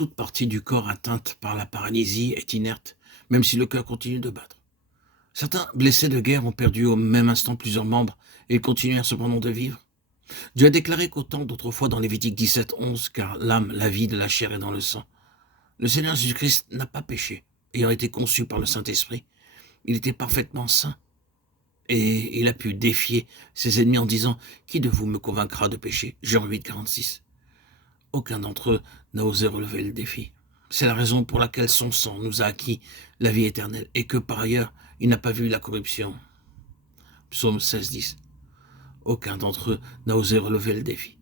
toute partie du corps atteinte par la paralysie est inerte, même si le cœur continue de battre. Certains blessés de guerre ont perdu au même instant plusieurs membres et ils continuèrent cependant de vivre. Dieu a déclaré qu'autant d'autrefois dans Lévitique 17:11, car l'âme, la vie de la chair est dans le sang. Le Seigneur Jésus-Christ n'a pas péché, ayant été conçu par le Saint-Esprit. Il était parfaitement saint. Et il a pu défier ses ennemis en disant « Qui de vous me convaincra de pécher ?» Jean 8,46. Aucun d'entre eux n'a osé relever le défi. C'est la raison pour laquelle son sang nous a acquis la vie éternelle et que par ailleurs, il n'a pas vu la corruption. Psaume 16,10. Aucun d'entre eux n'a osé relever le défi.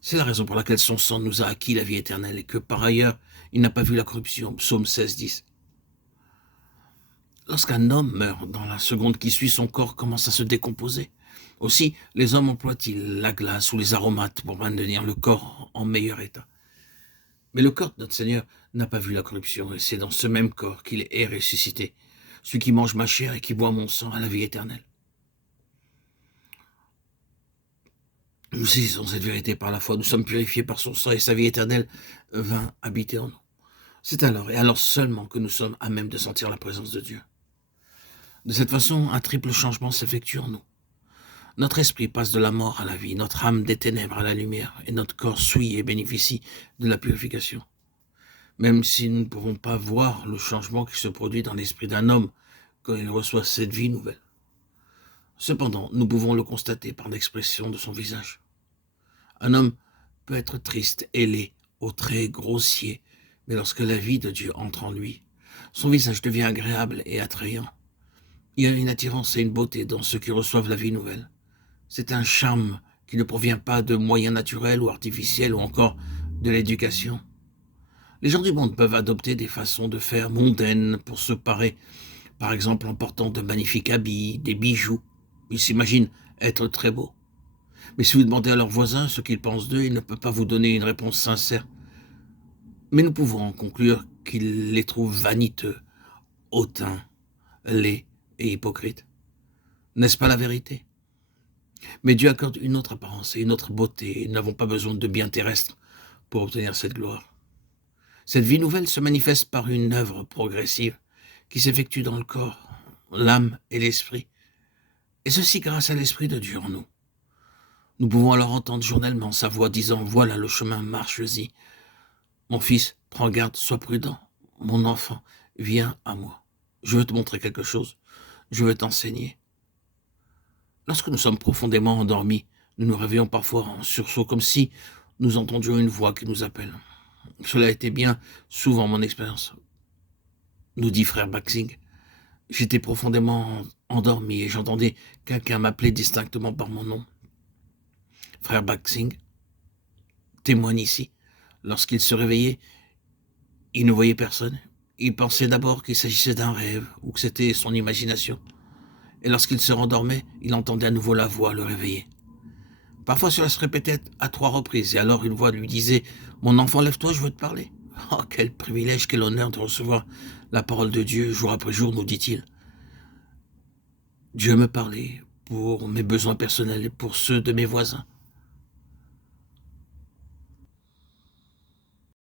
C'est la raison pour laquelle son sang nous a acquis la vie éternelle et que par ailleurs, il n'a pas vu la corruption. Psaume 16,10. Lorsqu'un homme meurt, dans la seconde qui suit, son corps commence à se décomposer. Aussi, les hommes emploient-ils la glace ou les aromates pour maintenir le corps en meilleur état. Mais le corps de notre Seigneur n'a pas vu la corruption, et c'est dans ce même corps qu'il est ressuscité, celui qui mange ma chair et qui boit mon sang à la vie éternelle. Nous saisissons cette vérité par la foi, nous sommes purifiés par son sang et sa vie éternelle vint habiter en nous. C'est alors, et alors seulement, que nous sommes à même de sentir la présence de Dieu. De cette façon, un triple changement s'effectue en nous. Notre esprit passe de la mort à la vie, notre âme des ténèbres à la lumière, et notre corps suit et bénéficie de la purification. Même si nous ne pouvons pas voir le changement qui se produit dans l'esprit d'un homme quand il reçoit cette vie nouvelle. Cependant, nous pouvons le constater par l'expression de son visage. Un homme peut être triste et laid, aux traits grossiers, mais lorsque la vie de Dieu entre en lui, son visage devient agréable et attrayant. Il y a une attirance et une beauté dans ceux qui reçoivent la vie nouvelle. C'est un charme qui ne provient pas de moyens naturels ou artificiels ou encore de l'éducation. Les gens du monde peuvent adopter des façons de faire mondaines pour se parer, par exemple en portant de magnifiques habits, des bijoux. Ils s'imaginent être très beaux. Mais si vous demandez à leurs voisins ce qu'ils pensent d'eux, ils ne peuvent pas vous donner une réponse sincère. Mais nous pouvons en conclure qu'ils les trouvent vaniteux, hautains, laids et hypocrites. N'est-ce pas la vérité? Mais Dieu accorde une autre apparence et une autre beauté, et nous n'avons pas besoin de biens terrestres pour obtenir cette gloire. Cette vie nouvelle se manifeste par une œuvre progressive qui s'effectue dans le corps, l'âme et l'esprit, et ceci grâce à l'Esprit de Dieu en nous. Nous pouvons alors entendre journellement sa voix disant « Voilà le chemin, marche-y. Mon fils, prends garde, sois prudent. Mon enfant, viens à moi. Je veux te montrer quelque chose. Je veux t'enseigner. » Lorsque nous sommes profondément endormis, nous nous réveillons parfois en sursaut, comme si nous entendions une voix qui nous appelle. Cela a été bien souvent mon expérience, nous dit frère Baxing. J'étais profondément endormi et j'entendais quelqu'un m'appeler distinctement par mon nom. Frère Baxing témoigne ici. Lorsqu'il se réveillait, il ne voyait personne. Il pensait d'abord qu'il s'agissait d'un rêve ou que c'était son imagination. Et lorsqu'il se rendormait, il entendait à nouveau la voix le réveiller. Parfois cela se répétait à 3 reprises, et alors une voix lui disait « Mon enfant, lève-toi, je veux te parler. » Oh, quel privilège, quel honneur de recevoir la parole de Dieu jour après jour, nous dit-il. Dieu me parlait pour mes besoins personnels et pour ceux de mes voisins.